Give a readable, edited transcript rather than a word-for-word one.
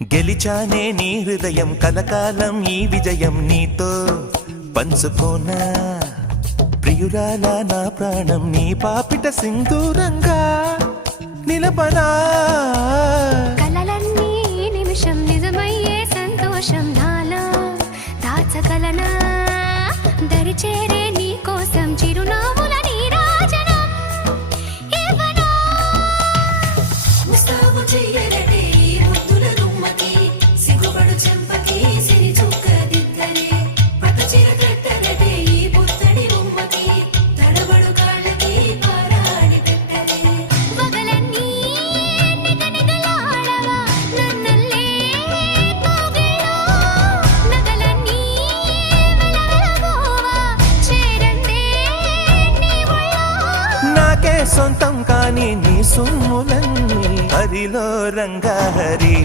గెలిచానే నీ హృదయం కలకాలం ఈ విజయం నీతో పంచుకోనా ప్రియురాలా నా ప్రాణం నీ పాపిట సింధూరంగా నిలపనా కలలన్నీ నిమిషం నిజమయ్యే సంతోషం నాలో దాచగలనా దరిచేరే నీ కోసం చిరునవ్వుల నీరాజనం ఇవ్వనా ముస్తాబు చెయ్యరటే ఈ ముద్దుల గుమ్మకి సిగ్గుపడు చెంపకి సిరి చుక్క దిద్దలే పట్టు చీర కట్టరటే ఈ పుత్తడి బొమ్మకి తడబడు కాళ్ళకి పారాడి పెట్టలే పగలన్నీ నిగనిగలాడవా నన్నల్లే కోగిలో నగలన్నీ వెలవెలబోవా చేరందే నీ ఒళ్ళో నాకే సొంతం కాని నీ సొమ్ములన్నీ హరిలో రంగా హరి